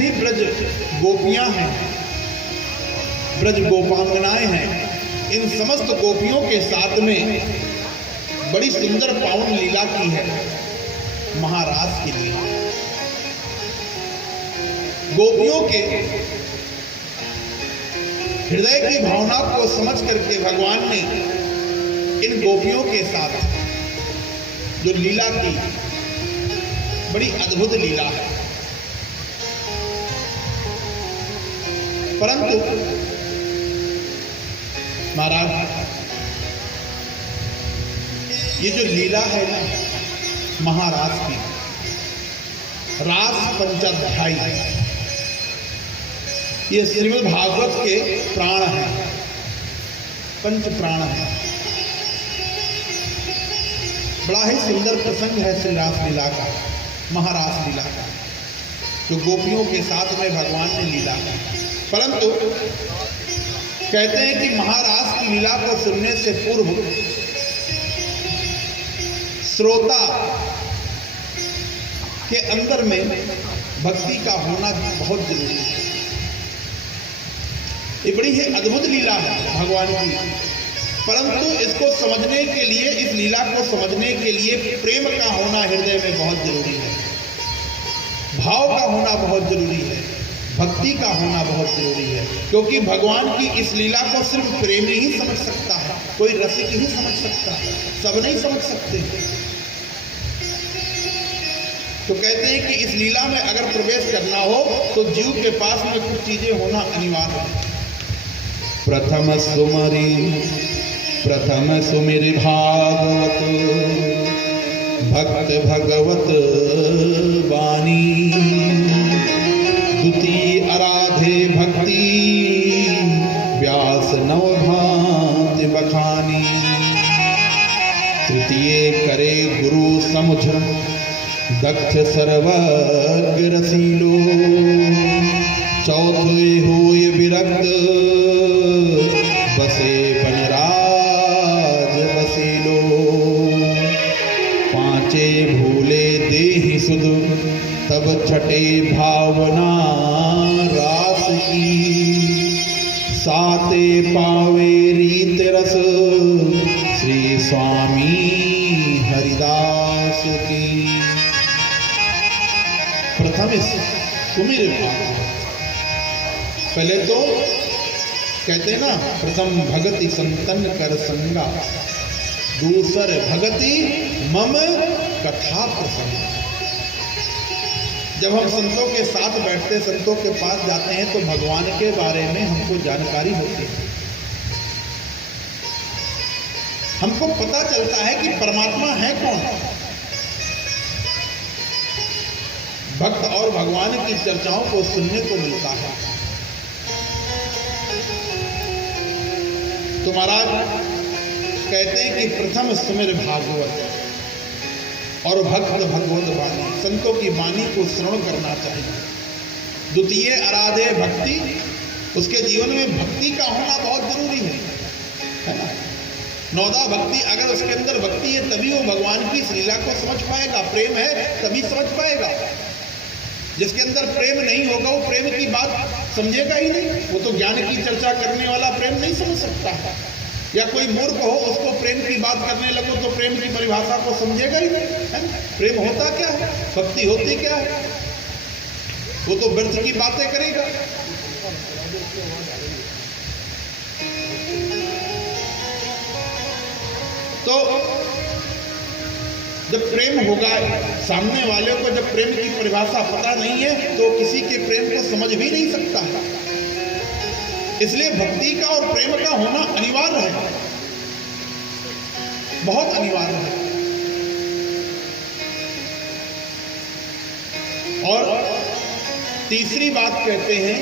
भी ब्रज गोपियां हैं, ब्रज गोपांगनाएं हैं, इन समस्त गोपियों के साथ में बड़ी सुंदर पावन लीला की है महाराज के लिए। गोपियों के हृदय की भावना को समझ करके भगवान ने इन गोपियों के साथ जो लीला की, बड़ी अद्भुत लीला है। परंतु महाराज ये जो लीला है ना महाराज की, रास पंचाध्यायी, ये श्रीमद् भागवत के प्राण हैं, पंच प्राण हैं। बड़ा ही सुंदर प्रसंग है श्री रास लीला का, महारास लीला का, जो गोपियों के साथ में भगवान ने लीला की। परंतु कहते हैं कि महारास की लीला को सुनने से पूर्व श्रोता के अंदर में भक्ति का होना बहुत जरूरी है। ये बड़ी ही अद्भुत लीला है भगवान की, परंतु इसको समझने के लिए, इस लीला को समझने के लिए प्रेम का होना हृदय में बहुत जरूरी है, भाव का होना बहुत जरूरी है, भक्ति का होना बहुत जरूरी है। क्योंकि भगवान की इस लीला को सिर्फ प्रेमी ही समझ सकता है, कोई रसिक ही समझ सकता है, सब नहीं समझ सकते। तो कहते हैं कि इस लीला में अगर प्रवेश करना हो तो जीव के पास में कुछ चीजें होना अनिवार्य है। प्रथम सुमिरि भागवत भक्त भगवत वाणी, द्वितीय आराधे भक्ति व्यास नवभांति बखानी, तृतीय करे गुरु समुझ दक्ष सर्वज्ञ रसीलो, चौथे हुए विरक्त बसे बनराज बसीलो, पांचे भूले देहि सुध तब छठे भावना रास की, साते पावे रीत रस श्री स्वामी हरिदास की। प्रथम सुमिर भागवत, पहले तो कहते हैं ना प्रथम भगति संतन कर संगा, दूसर भगति मम कथा प्रसंग। जब हम संतों के साथ बैठते, संतों के पास जाते हैं तो भगवान के बारे में हमको जानकारी होती है, हमको पता चलता है कि परमात्मा है कौन। भक्त और भगवान की चर्चाओं को सुनने को मिलता है। तो महाराज कहते हैं कि प्रथम सुमिर भागवत और भक्त भगवत वाणी, संतों की वाणी को श्रवण करना चाहिए। द्वितीय आराधे भक्ति, उसके जीवन में भक्ति का होना बहुत जरूरी है ना। नौदा भक्ति, अगर उसके अंदर भक्ति है तभी वो भगवान की लीला को समझ पाएगा, प्रेम है तभी समझ पाएगा। जिसके अंदर प्रेम नहीं होगा वो प्रेम की बात समझेगा ही नहीं, वो तो ज्ञान की चर्चा करने वाला प्रेम नहीं समझ सकता है। या कोई मूर्ख हो, उसको प्रेम की बात करने लगो तो प्रेम की परिभाषा को समझेगा ही नहीं, है ना। प्रेम होता क्या है, भक्ति होती क्या है, वो तो व्यर्थ की बातें करेगा। तो जब प्रेम होगा, सामने वाले को जब प्रेम की परिभाषा पता नहीं है तो किसी के प्रेम को समझ भी नहीं सकता है। इसलिए भक्ति का और प्रेम का होना अनिवार्य है, बहुत अनिवार्य है। और तीसरी बात कहते हैं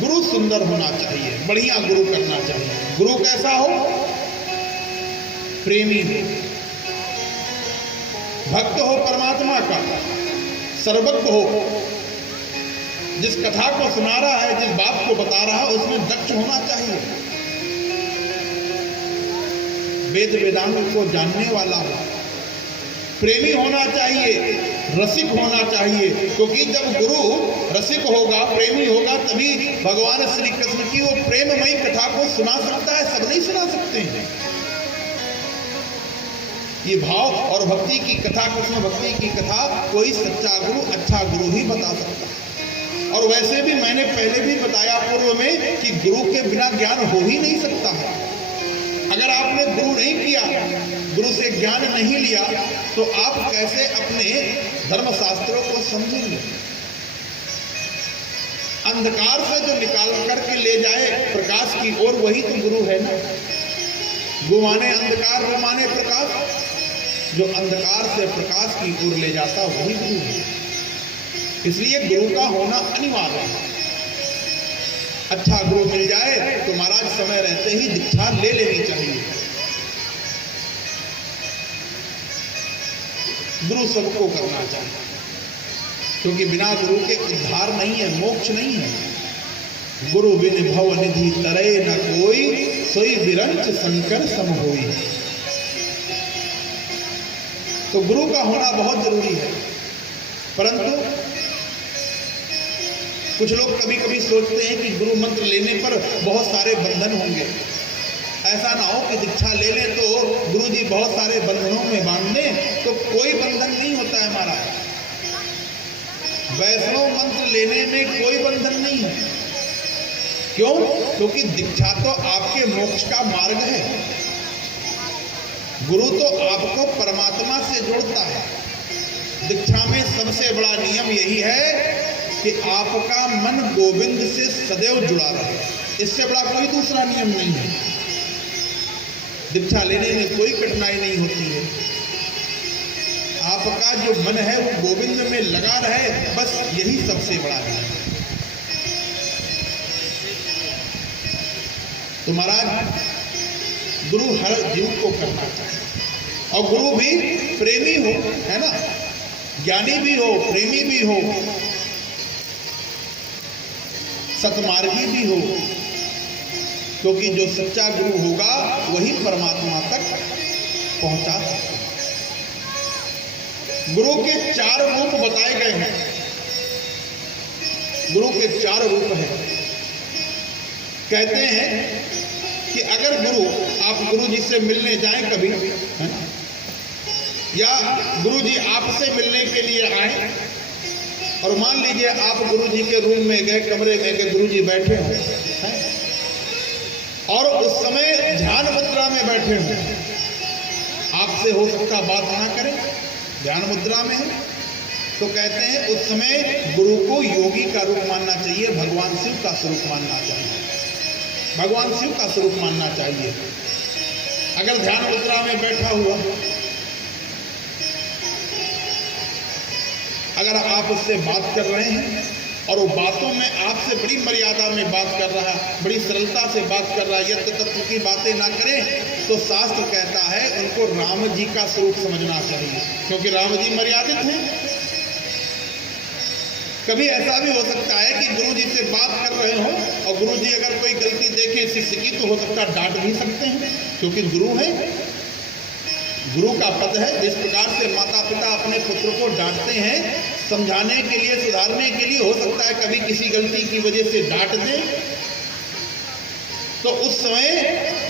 गुरु सुंदर होना चाहिए, बढ़िया गुरु करना चाहिए। गुरु कैसा हो, प्रेमी हो, भक्त हो परमात्मा का, सर्वज्ञ हो, जिस कथा को सुना रहा है, जिस बात को बता रहा है उसमें दक्ष होना चाहिए, वेद वेदांत को जानने वाला हो, प्रेमी होना चाहिए, रसिक होना चाहिए, क्योंकि जब गुरु रसिक होगा, प्रेमी होगा, तभी भगवान श्री कृष्ण की वो प्रेममयी कथा को सुना सकता है। सब नहीं सुना सकते हैं। ये भाव और भक्ति की कथा, कृष्ण भक्ति की कथा कोई सच्चा गुरु, अच्छा गुरु ही बता सकता है। और वैसे भी मैंने पहले भी बताया पूर्व में कि गुरु के बिना ज्ञान हो ही नहीं सकता है। अगर आपने गुरु नहीं किया, गुरु से ज्ञान नहीं लिया, तो आप कैसे अपने धर्मशास्त्रों को समझेंगे? अंधकार से जो निकाल करके ले जाए प्रकाश की ओर, वही तो गुरु है ना। गुमाने अंधकार रुमाने प्रकाश, जो अंधकार से प्रकाश की ओर ले जाता वही गुरु है। इसलिए गुरु का होना अनिवार्य है। अच्छा गुरु मिल जाए तो महाराज समय रहते ही दीक्षा ले लेनी चाहिए। गुरु सबको करना चाहिए, क्योंकि बिना गुरु के उद्धार नहीं है, मोक्ष नहीं है। गुरु बिन भव निधि तरे न कोई, सोई बिरंच शंकर सम होई। तो गुरु का होना बहुत जरूरी है। परंतु कुछ लोग कभी कभी सोचते हैं कि गुरु मंत्र लेने पर बहुत सारे बंधन होंगे। ऐसा ना हो कि दीक्षा ले लें तो गुरु जी बहुत सारे बंधनों में बांध दें, तो कोई बंधन नहीं होता है महाराज। वैष्णव मंत्र लेने में कोई बंधन नहीं है। क्यों? क्योंकि दीक्षा तो आपके मोक्ष का मार्ग है। गुरु तो आपको परमात्मा से जोड़ता है। दीक्षा में सबसे बड़ा नियम यही है कि आपका मन गोविंद से सदैव जुड़ा रहे। इससे बड़ा कोई दूसरा नियम नहीं है। दीक्षा लेने में कोई कठिनाई नहीं होती है। आपका जो मन है वो गोविंद में लगा रहे, बस यही सबसे बड़ा नियम है। तो महाराज गुरु हर जीव को करना चाहिए, और गुरु भी प्रेमी हो, है ना, ज्ञानी भी हो, प्रेमी भी हो, सतमार्गी भी हो, क्योंकि जो सच्चा गुरु होगा वही परमात्मा तक पहुंचा सकता है। गुरु के 4 रूप बताए गए हैं। गुरु के 4 रूप हैं। कहते हैं कि अगर आप गुरु जी से मिलने जाएं कभी, है ना, या गुरु जी आपसे मिलने के लिए आए, और मान लीजिए आप गुरु जी के रूम में गए, कमरे में गए, गुरु जी बैठे हो, और उस समय ध्यान मुद्रा में बैठे हो, आपसे हो सकता बात ना करें, ध्यान मुद्रा में है, तो कहते हैं उस समय गुरु को योगी का रूप मानना चाहिए, भगवान शिव का स्वरूप मानना चाहिए। भगवान शिव का स्वरूप मानना चाहिए। अगर ध्यान मुद्रा में बैठा हुआ, अगर आप उससे बात कर रहे हैं और वो बातों में आपसे बड़ी मर्यादा में बात कर रहा है, बड़ी सरलता से बात कर रहा है, यत्र तत्व की बातें ना करें, तो शास्त्र कहता है उनको राम जी का स्वरूप समझना चाहिए, क्योंकि राम जी मर्यादित हैं। कभी ऐसा भी हो सकता है कि गुरु जी से बात कर रहे हो और गुरु जी अगर कोई गलती देखे शिष्य की, तो हो सकता है डांट भी सकते हैं, क्योंकि गुरु है, गुरु का पद है। जिस प्रकार से माता पिता अपने पुत्र को डांटते हैं, समझाने के लिए, सुधारने के लिए, हो सकता है कभी किसी गलती की वजह से डांट दें, तो उस समय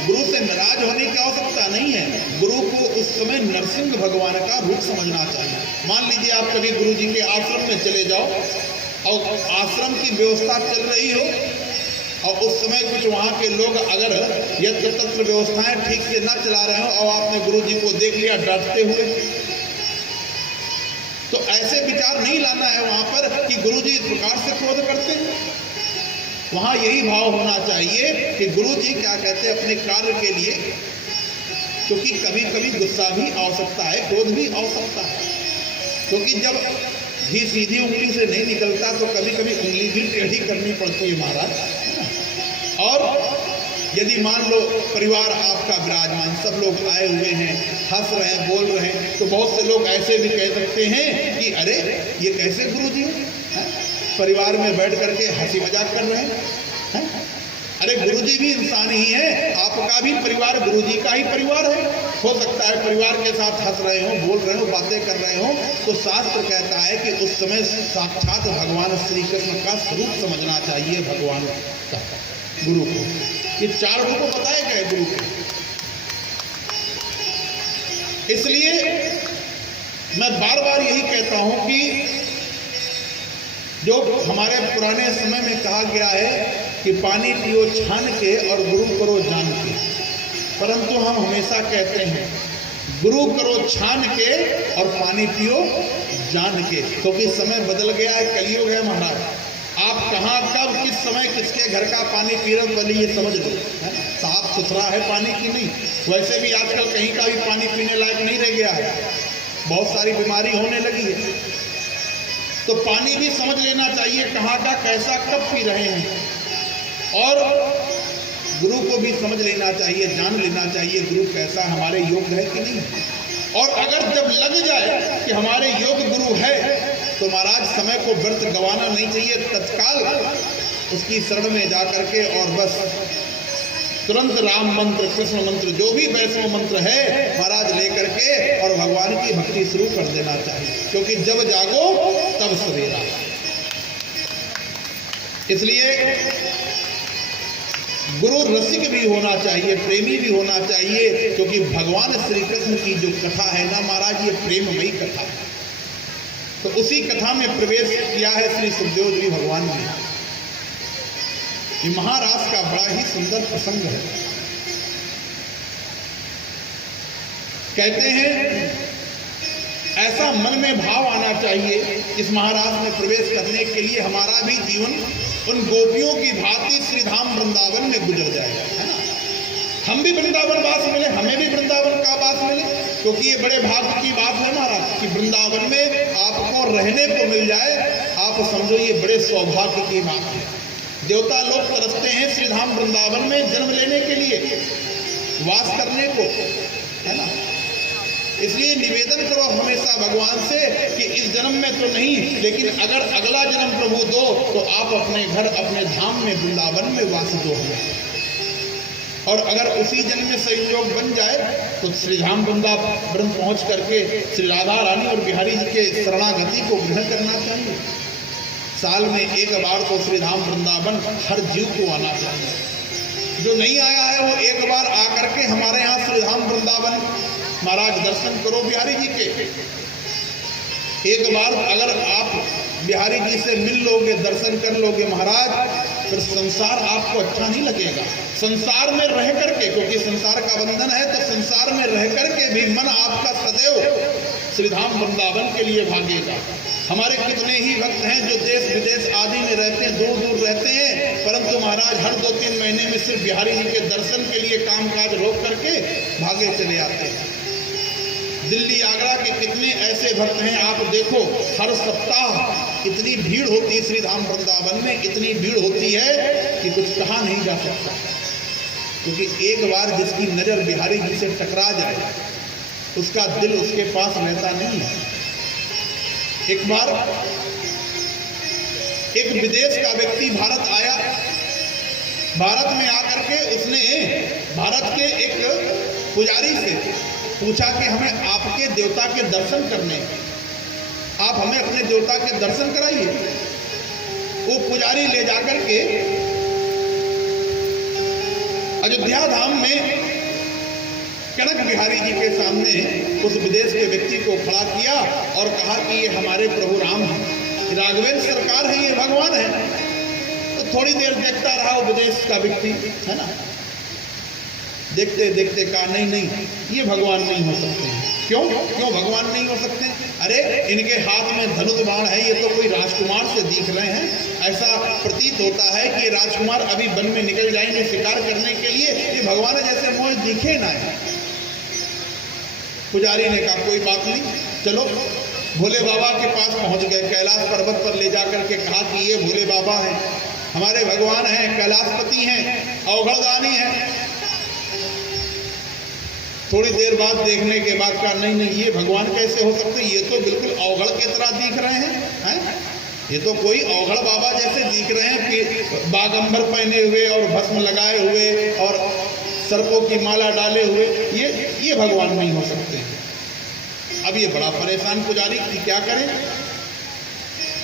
गुरु से नाराज होने की आवश्यकता नहीं है। गुरु को उस समय नरसिंह भगवान का रूप समझना चाहिए। मान लीजिए आप कभी गुरु जी के आश्रम में चले जाओ और आश्रम की व्यवस्था चल रही हो, और उस समय कुछ वहाँ के लोग अगर यत्र तत्र व्यवस्थाएं ठीक से न चला रहे हो और आपने गुरु जी को देख लिया डांटते हुए, तो ऐसे विचार नहीं लाना है वहाँ पर कि गुरु जी इस प्रकार से क्रोध करते हैं। वहाँ यही भाव होना चाहिए कि गुरु जी क्या कहते हैं अपने कार्य के लिए, क्योंकि कभी कभी गुस्सा भी आवश्यकता है, क्रोध भी आवश्यकता है, क्योंकि जब घी सीधी उंगली से नहीं निकलता तो कभी कभी उंगली भी टेढ़ी करनी पड़ती है महाराज। और यदि मान लो परिवार आपका विराजमान, सब लोग आए हुए हैं, हंस रहे हैं, बोल रहे हैं, तो बहुत से लोग ऐसे भी कह सकते हैं कि अरे ये कैसे गुरु जी परिवार में बैठ करके हंसी मजाक कर रहे हैं, अरे गुरुजी भी इंसान ही है, आपका भी परिवार गुरुजी का ही परिवार है। हो सकता है परिवार के साथ हंस रहे हो, बोल रहे हो, बातें कर रहे हो, तो शास्त्र कहता है कि उस समय साक्षात भगवान श्री कृष्ण का स्वरूप समझना चाहिए भगवान का, गुरु को। ये 4 रूप बताए गए गुरु के। इसलिए मैं बार बार यही कहता हूं कि जो हमारे पुराने समय में कहा गया है कि पानी पियो छान के और गुरु करो जान के, परंतु हम हमेशा कहते हैं गुरु करो छान के और पानी पियो जान के, क्योंकि समय बदल गया है, कलयुग है महाराज। आप कहाँ कब किस समय किसके घर का पानी पी रहे वाली ये समझ लो, है ना? साफ सुथरा है पानी की नहीं। वैसे भी आजकल कहीं का भी पानी पीने लायक नहीं रह गया है, बहुत सारी बीमारी होने लगी है। तो पानी भी समझ लेना चाहिए कहाँ का कैसा कब पी रहे हैं, और गुरु को भी समझ लेना चाहिए, जान लेना चाहिए गुरु कैसा हमारे योग्य है कि नहीं। और अगर जब लग जाए कि हमारे योग्य गुरु है तो महाराज समय को व्यर्थ गंवाना नहीं चाहिए, तत्काल उसकी शरण में जा करके और बस तुरंत राम मंत्र, कृष्ण मंत्र, जो भी वैष्णव मंत्र है महाराज लेकर के और भगवान की भक्ति शुरू कर देना चाहिए, क्योंकि जब जागो तब सवेरा। इसलिए गुरु रसिक भी होना चाहिए, प्रेमी भी होना चाहिए, क्योंकि भगवान श्री कृष्ण की जो कथा है ना महाराज, ये प्रेममयी कथा है। तो उसी कथा में प्रवेश किया है श्री सुखदेव जी भगवान ने। ये महाराज का बड़ा ही सुंदर प्रसंग है। कहते हैं ऐसा मन में भाव आना चाहिए इस महाराज में प्रवेश करने के लिए हमारा भी जीवन उन गोपियों की भांति श्री धाम वृंदावन में गुजर जाएगा, है ना? हम भी वृंदावन वास मिले, हमें भी वृंदावन का वास मिले, क्योंकि ये बड़े भाग्य की बात है महाराज कि वृंदावन में आपको रहने को मिल जाए। आप समझो ये बड़े सौभाग्य की बात है। देवता लोग तरसते हैं श्री धाम वृंदावन में जन्म लेने के लिए, वास करने को, है ना? इसलिए निवेदन करो हमेशा भगवान से कि इस जन्म में तो नहीं, लेकिन अगर अगला जन्म प्रभु दो तो आप अपने घर, अपने धाम में, वृंदावन में वास दो हमें। और अगर उसी जन्म में संयोग बन जाए तो श्री धाम वृंदावन पहुंच करके श्री राधा रानी और बिहारी जी के शरणागति को ग्रहण करना चाहिए। साल में एक बार तो श्री धाम वृंदावन हर जीव को आना चाहिए। जो नहीं आया है वो एक बार आकर के हमारे यहाँ श्री धाम वृंदावन महाराज दर्शन करो बिहारी जी के। एक बार अगर आप बिहारी जी से मिल लोगे, दर्शन कर लोगे महाराज, फिर संसार आपको अच्छा नहीं लगेगा। संसार में रह करके, क्योंकि संसार का बंधन है, तो संसार में रह करके भी मन आपका सदैव श्रीधाम वृंदावन के लिए भागेगा। हमारे कितने ही भक्त हैं जो देश विदेश आदि में रहते हैं, दूर दूर रहते हैं, परंतु महाराज हर 2-3 महीने में सिर्फ बिहारी जी के दर्शन के लिए कामकाज रोक करके भागे चले आते हैं। दिल्ली आगरा के कितने ऐसे भक्त हैं, आप देखो हर सप्ताह इतनी भीड़ होती है श्रीधाम वृंदावन में, इतनी भीड़ होती है कि कुछ कहा नहीं जा सकता। क्योंकि एक बार जिसकी नजर बिहारी जी से टकरा जाए उसका दिल उसके पास रहता नहीं है। एक बार एक विदेश का व्यक्ति भारत आया, भारत में आकर के उसने भारत के एक पुजारी से पूछा कि हमें आपके देवता के दर्शन करने, आप हमें अपने देवता के दर्शन कराइए। वो पुजारी ले जाकर के अयोध्या धाम में कनक बिहारी जी के सामने उस विदेश के व्यक्ति को खड़ा किया और कहा कि ये हमारे प्रभु राम हैं, राघवेंद्र सरकार है, ये भगवान है। तो थोड़ी देर देखता रहा वो विदेश का व्यक्ति, है ना, देखते देखते कहा नहीं ये भगवान नहीं हो सकते हैं। क्यों भगवान नहीं हो सकते? अरे इनके हाथ में धनुष बाण है, ये तो कोई राजकुमार से दिख रहे हैं। ऐसा प्रतीत होता है कि राजकुमार अभी वन में निकल जाएंगे शिकार करने के लिए, ये भगवान जैसे मोह दिखे ना है। पुजारी ने कहा कोई बात नहीं, चलो भोले बाबा के पास पहुंच गए। कैलाश पर्वत पर ले जाकर के कहा कि ये भोले बाबा हैं, हमारे भगवान हैं, कैलाशपति हैं, अवघड़दानी हैं। थोड़ी देर बाद देखने के बाद कहा नहीं ये भगवान कैसे हो सकते, ये तो बिल्कुल अवघड़ की तरह दिख रहे हैं, ये तो कोई अवघड़ बाबा जैसे दिख रहे हैं, बागंबर पहने हुए और भस्म लगाए हुए और सर्पों की माला डाले हुए, ये भगवान नहीं हो सकते। अब ये बड़ा परेशान पुजारी कि क्या करें,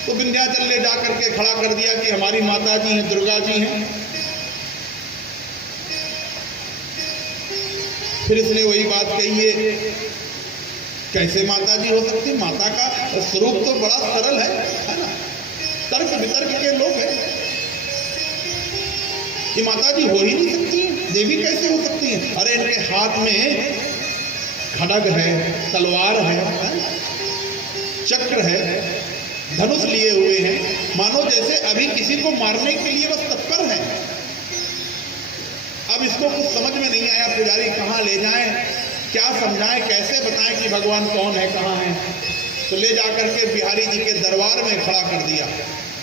तो विंध्याचल ले जा करके खड़ा कर दिया कि हमारी माता जी हैं, दुर्गा जी हैं। फिर इसने वही बात कही है, कैसे माता जी हो सकती, माता का स्वरूप तो बड़ा सरल है ना, तर्क वितर्क के लोग हैं, ये माता जी हो ही नहीं सकती, देवी कैसे हो सकती है। अरे इनके हाथ में खड्ग है, तलवार है, चक्र है, धनुष लिए हुए हैं, मानो जैसे अभी किसी को मारने के लिए बस तत्पर है। अब इसको कुछ समझ में नहीं आया, पुजारी कहाँ ले जाएं, क्या समझाएं, कैसे बताएं कि भगवान कौन है, कहाँ है। तो ले जा करके बिहारी जी के दरबार में खड़ा कर दिया,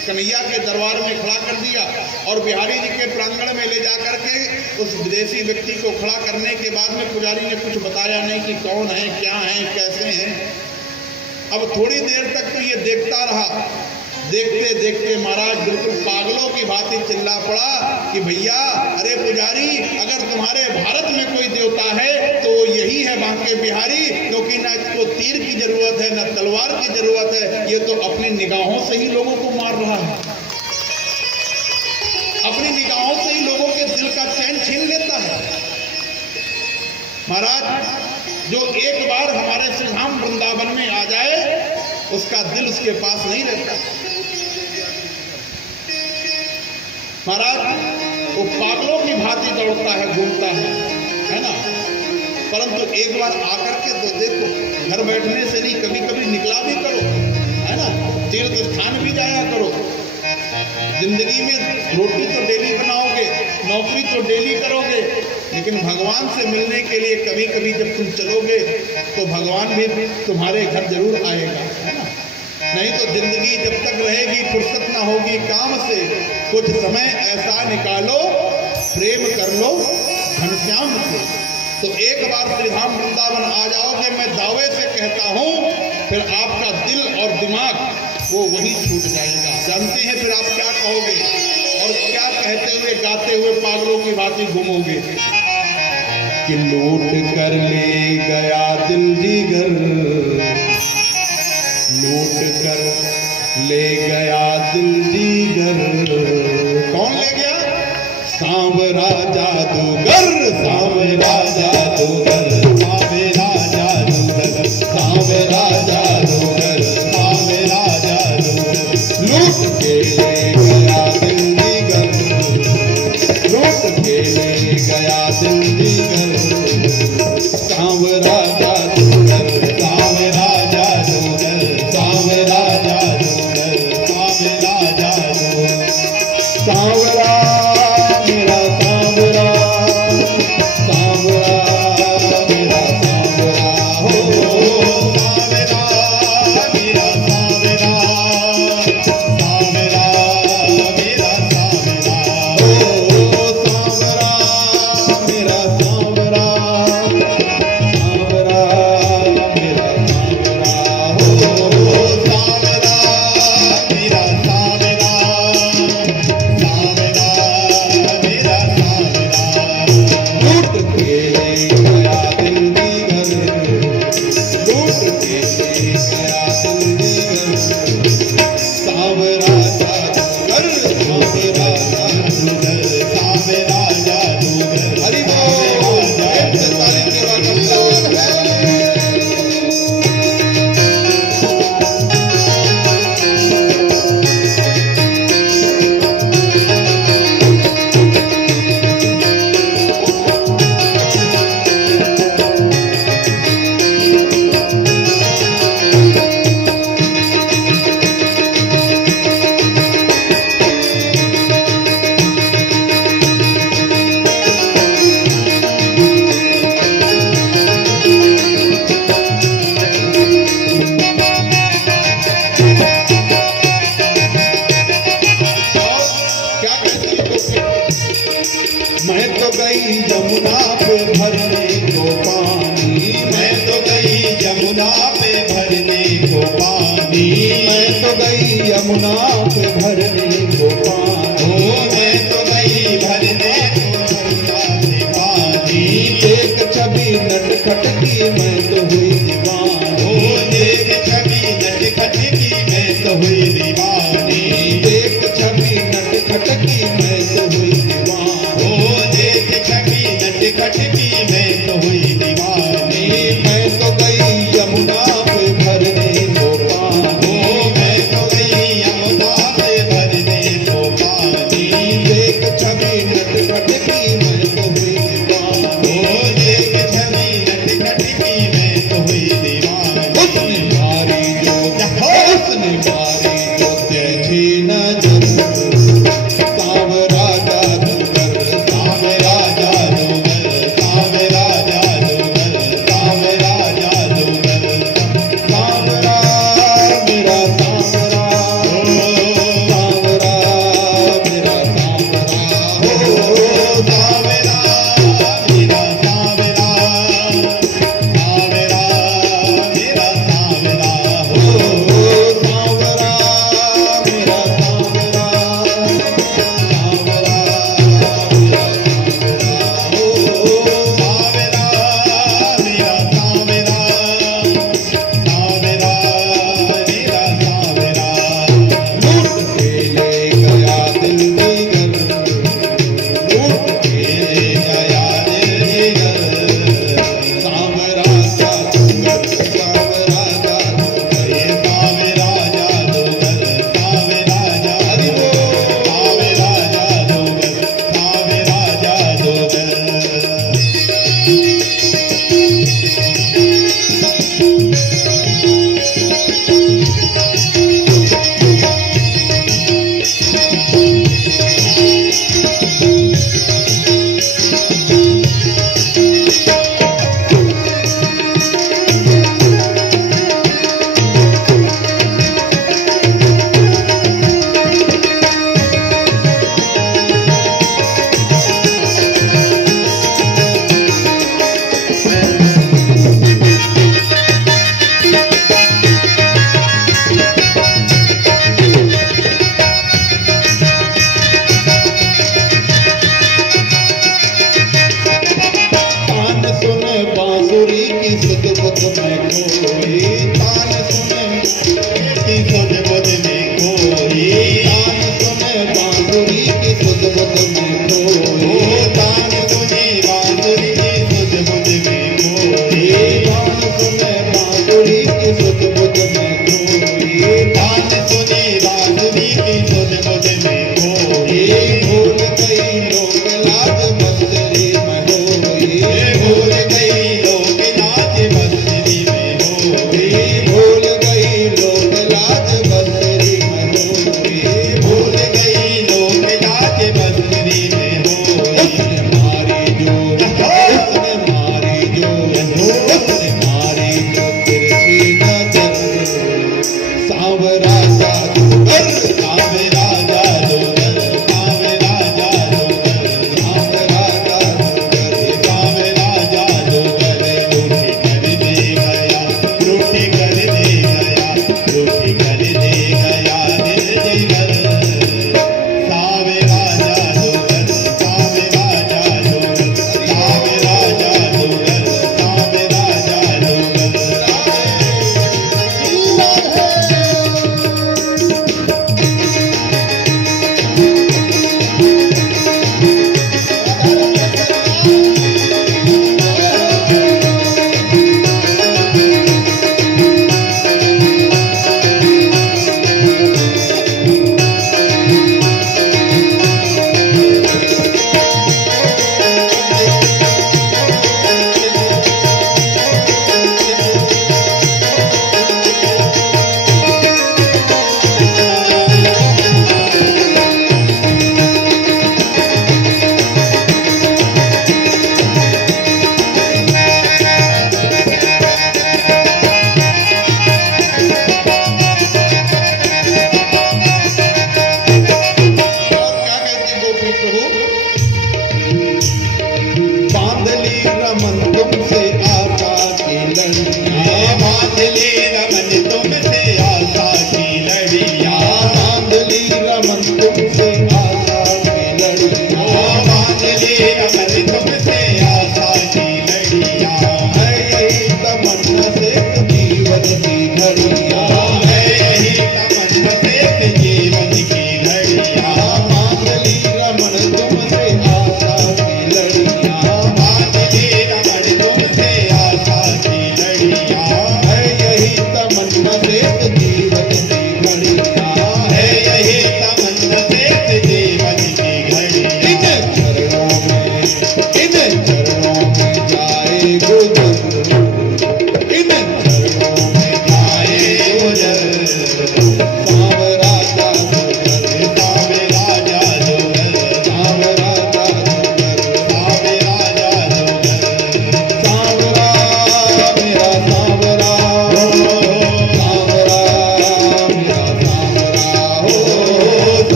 कन्हैया के दरबार में खड़ा कर दिया, और बिहारी जी के प्रांगण में ले जा करके उस विदेशी व्यक्ति को खड़ा करने के बाद में पुजारी ने कुछ बताया नहीं कि कौन है, क्या है, कैसे हैं। अब थोड़ी देर तक तो ये देखता रहा, देखते देखते महाराज बिल्कुल पागलों की भांति चिल्ला पड़ा कि भैया, अरे पुजारी, अगर तुम्हारे भारत में कोई देवता है तो यही है बांके बिहारी, क्योंकि ना इसको तीर की जरूरत है, ना तलवार की जरूरत है, ये तो अपनी निगाहों से ही लोगों को मार रहा है, अपनी निगाहों से ही लोगों के दिल का चैन छीन लेता है। महाराज, जो एक बार हमारे श्री धाम वृंदावन में आ जाए उसका दिल उसके पास नहीं रहता। महाराज, वो पागलों की भांति दौड़ता है, घूमता है ना, परंतु एक बार आकर के तो देखो, घर बैठने से नहीं, कभी कभी निकला भी करो, है ना, तीर्थ स्थान भी जाया करो। जिंदगी में रोटी तो डेली बनाओगे, नौकरी तो डेली करोगे, लेकिन भगवान से मिलने के लिए कभी कभी जब तुम चलोगे तो भगवान भी तुम्हारे घर जरूर आएगा, है ना। नहीं तो जिंदगी जब तक रहेगी, फुर्सत ना होगी काम से, कुछ समय ऐसा निकालो, प्रेम कर लो घनश्याम से। तो एक बार श्रीधाम वृंदावन आ जाओगे, मैं दावे से कहता हूं, फिर आपका दिल और दिमाग वो वही छूट जाएगा। जानते हैं फिर आप क्या कहोगे और क्या कहते हुए गाते हुए पागलों की भांति घूमोगे कि लूट कर ले गया दिल जिगर, लूट कर ले गया दिल जिगर। कौन ले गया? सांवरा जादूगर, सांवरा जादूगर, सांवरा जादूगर, सांवरा जादूगर, सांवरा जादूगर। लूट के ले गया दिल जिगर, लूट के ले गया दिल जिगर। सांवरा जादूगर, सांवरा जादूगर, सांवरा जादूगर, सांवरा जादूगर। सांवरा मेरा सांवरा, सांवरा मेरा सांवरा, हो सांवरा मेरा सांवरा, सांवरा मेरा सांवरा, हो सांवरा मेरा सांवरा, सांवरा मेरा सांवरा, हो सांवरा मेरा सांवरा, सांवरा मेरा सांवरा। लूट के ले गया दिल जिगर, लूट के ले गया दिल जिगर। सांवरा जादूगर, सांवरा जादूगर, सांवरा जादूगर। हरि बोल, जय सतारी सेवा करता है।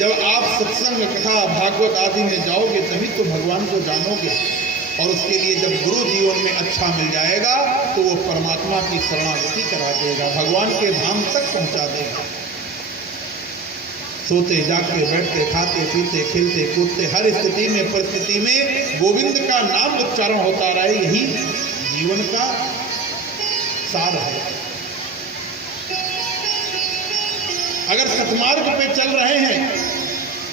जब आप सत्संग कथा भागवत आदि में जाओगे तभी तो भगवान को जानोगे। और उसके लिए जब गुरु जीवन में अच्छा मिल जाएगा तो वो परमात्मा की शरणागति करा देगा, भगवान के धाम तक पहुंचा देगा। सोते जागते बैठते खाते पीते खेलते कूदते हर स्थिति में परिस्थिति में गोविंद का नाम उच्चारण होता रहे, यही जीवन का सार है। अगर सतमार्ग पे चल रहे हैं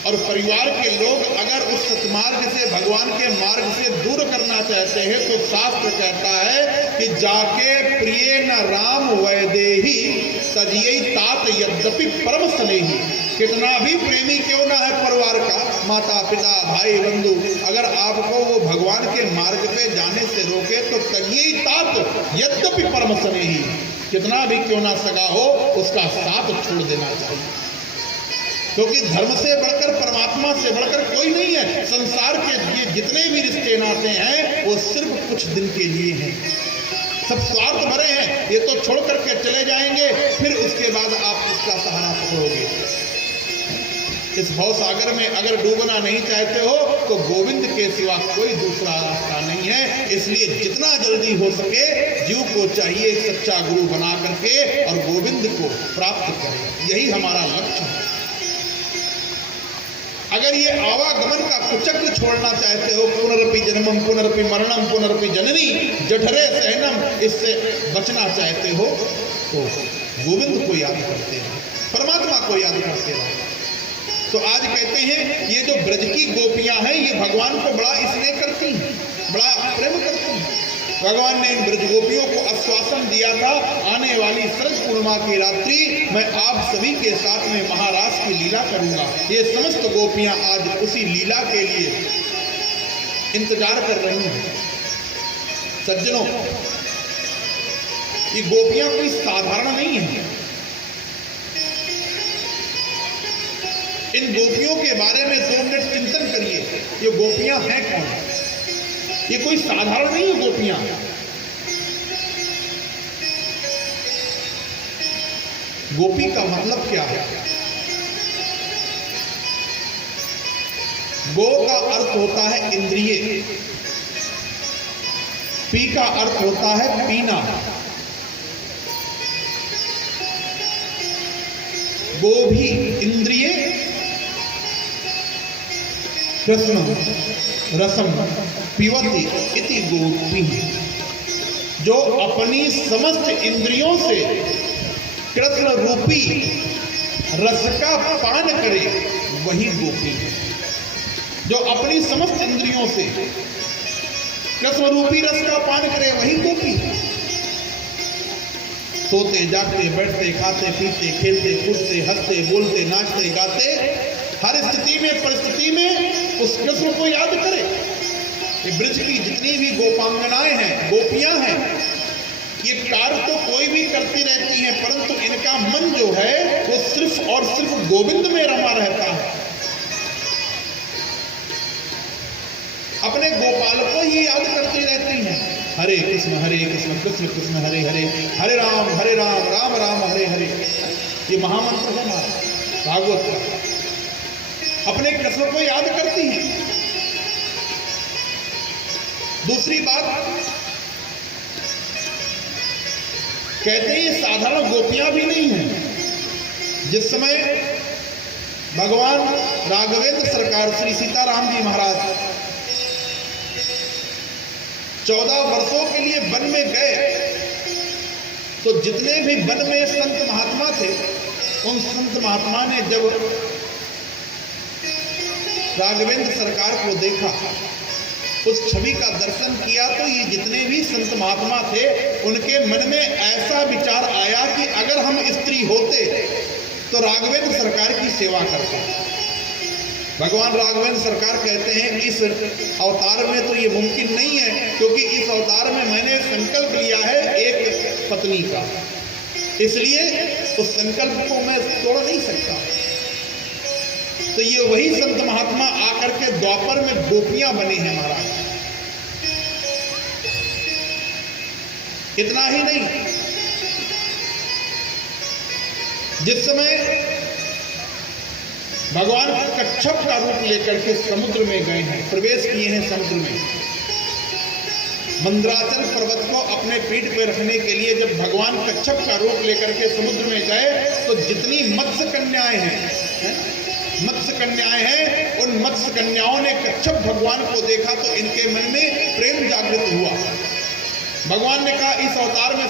और परिवार के लोग अगर उस सतमार्ग से भगवान के मार्ग से दूर करना चाहते हैं तो शास्त्र कहता है कि जाके प्रिय न राम वैदेही तजियई तात यद्यपि परम स्नेही। कितना भी प्रेमी क्यों ना है परिवार का, माता पिता भाई बंधु, अगर आपको वो भगवान के मार्ग पे जाने से रोके तो तजियई तात यद्यपि परम स्नेही, कितना भी क्यों ना सगा हो उसका साथ छोड़ देना चाहिए। क्योंकि धर्म से बढ़कर परमात्मा से बढ़कर कोई नहीं है। संसार के ये जितने भी रिश्ते नाते हैं वो सिर्फ कुछ दिन के लिए हैं, सब स्वार्थ भरे हैं। ये तो छोड़ करके चले जाएंगे, फिर उसके बाद आप इसका सहारा पकड़ोगे। इस भव सागर में अगर डूबना नहीं चाहते हो तो गोविंद के सिवा कोई दूसरा रास्ता नहीं है। इसलिए जितना जल्दी हो सके जीव को चाहिए सच्चा गुरु बना करके और गोविंद को प्राप्त करें, यही हमारा लक्ष्य है। अगर ये आवागमन का कुचक्र छोड़ना चाहते हो, पुनरपि जन्मम पुनरपि मरणम पुनरपि जननी जठरे सहनम, इससे बचना चाहते हो तो गोविंद को याद करते रहो, परमात्मा को याद करते रहो। तो आज कहते हैं ये जो ब्रज की गोपियां हैं ये भगवान को बड़ा स्नेह करती हैं, बड़ा प्रेम करती हैं। भगवान ने इन ब्रज गोपियों को आश्वासन दिया था, आने वाली शरद पूर्णिमा की रात्रि मैं आप सभी के साथ में महाराज की लीला करूंगा। ये समस्त गोपियां आज उसी लीला के लिए इंतजार कर रही हैं। सज्जनों, ये गोपियां कोई साधारण नहीं है। इन गोपियों के बारे में 2 मिनट चिंतन करिए, ये गोपियां हैं कौन? ये कोई साधारण नहीं है गोपियां। गोपी का मतलब क्या है? गो का अर्थ होता है इंद्रिय, पी का अर्थ होता है पीना। गो भी इंद्रिय, कृष्ण रसम पीवती इति गोपी, जो अपनी समस्त इंद्रियों से कृष्ण रूपी रस का पान करे वही गोपी है। जो अपनी समस्त इंद्रियों से कृष्ण रूपी रस का पान करे वही गोपी है। सोते जागते बैठते खाते पीते खेलते कूदते हंसते बोलते नाचते गाते हर स्थिति में परिस्थिति में उस कृष्ण को याद करे। ये ब्रज की जितनी भी गोपांगनाएं हैं, गोपियां हैं, ये कार्य तो कोई भी करती रहती हैं, परंतु इनका मन जो है वो सिर्फ और सिर्फ गोविंद में रमा रहता है। अपने गोपाल को ही याद करती रहती हैं। हरे कृष्ण कृष्ण कृष्ण हरे हरे, हरे राम राम राम हरे हरे। ये महामंत्र है हमारा भागवत का। अपने कृष्ण को याद करती हैं। दूसरी बात कहते हैं ये साधारण गोपियां भी नहीं हैं। जिस समय भगवान राघवेंद्र सरकार श्री सीताराम जी महाराज 14 वर्षों के लिए वन में गए तो जितने भी वन में संत महात्मा थे, उन संत महात्मा ने जब राघवेंद्र सरकार को देखा, उस छवि का दर्शन किया, तो ये जितने भी संत महात्मा थे उनके मन में ऐसा विचार आया कि अगर हम स्त्री होते तो राघवेंद्र सरकार की सेवा करते। भगवान राघवेंद्र सरकार कहते हैं इस अवतार में तो ये मुमकिन नहीं है, क्योंकि इस अवतार में मैंने संकल्प लिया है एक पत्नी का, इसलिए उस संकल्प को मैं तोड़ नहीं सकता। तो ये वही संत महात्मा आकर के द्वापर में गोपियां बने हैं महाराज। इतना ही नहीं, जिस समय भगवान कच्छप का रूप लेकर के समुद्र में गए हैं, प्रवेश किए हैं समुद्र में। मंदराचल पर्वत को अपने पीठ पर रखने के लिए जब भगवान कच्छप का रूप लेकर के समुद्र में गए तो जितनी मत्स्य कन्याएं हैं, मत्स्य कन्याएं हैं, उन मत्स्य कन्याओं ने कच्छप भगवान को देखा तो इनके मन में प्रेम जागृत हुआ। भगवान ने कहा इस अवतार में